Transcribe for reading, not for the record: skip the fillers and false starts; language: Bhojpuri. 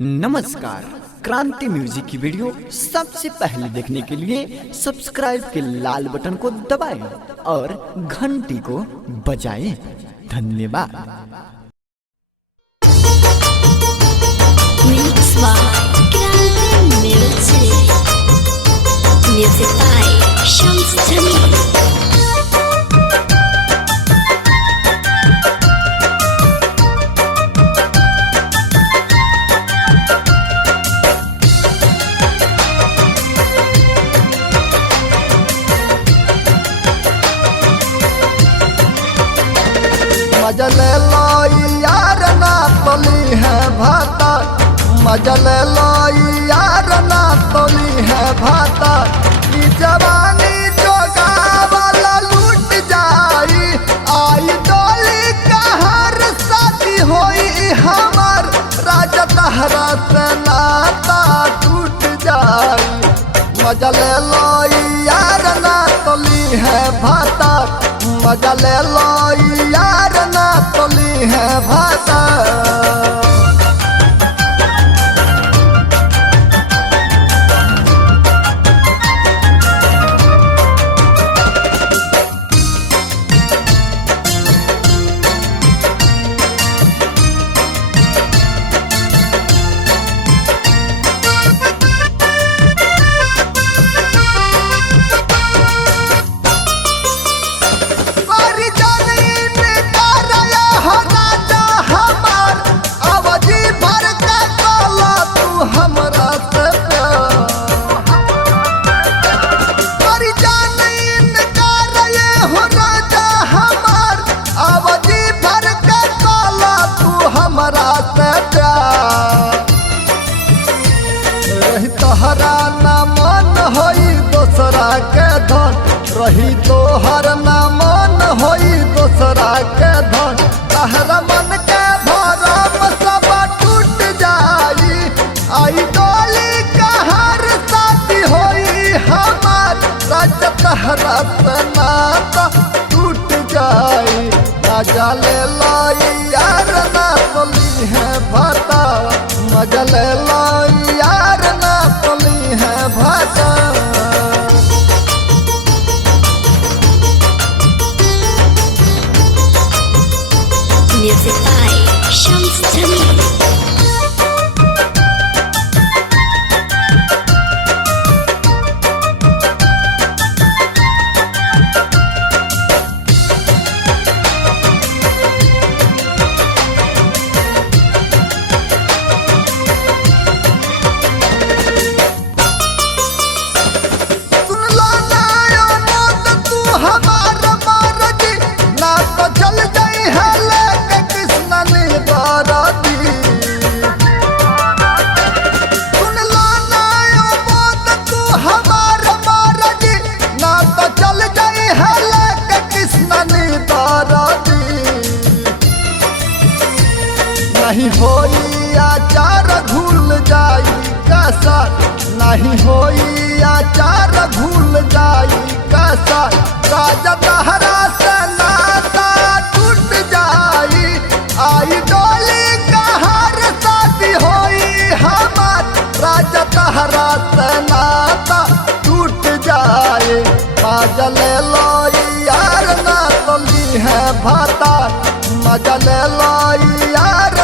नमस्कार। क्रांति म्यूजिक की वीडियो सबसे पहले देखने के लिए सब्सक्राइब के लाल बटन को दबाएं और घंटी को बजाएं। धन्यवाद। Mix by Grande Music. Music by Shams Jamil. मजल लाई यार ना तोली है भाता, मजल लाई यार ना तोली है भाता। ई जवानी जोगावला लूट जाई, आई डोली कहर शादी होई हमर, राजा तहरा से नाता टूट जाई। मजल लाई यार ना तोली है भाता, मजल लाई यार ना तोली है भाता। तोहरा न मन होई दोसरा के धन, रही तोहर न मन होई दोसरा के धन। तहरा मन के भरम सब टूट जाई, आई डोली कहर शादी होई हमार, राज तहरा से नाता टूट जाई। मजा ले लाई यार ना तोली है भाता, मजा ले लाई यार ना तोली है भाता। Music by Shams Jamil. नहीं होई आचार भूल जाई कैसा, नहीं होई आचार भूल जाई कैसा। राजा तहरा से नाता टूट जाई, आई डोली कहर शादी होई हमार, राजा तहरा से नाता टूट जाए। मजल लाई यार ना तोली है भाता, मजल लाई यार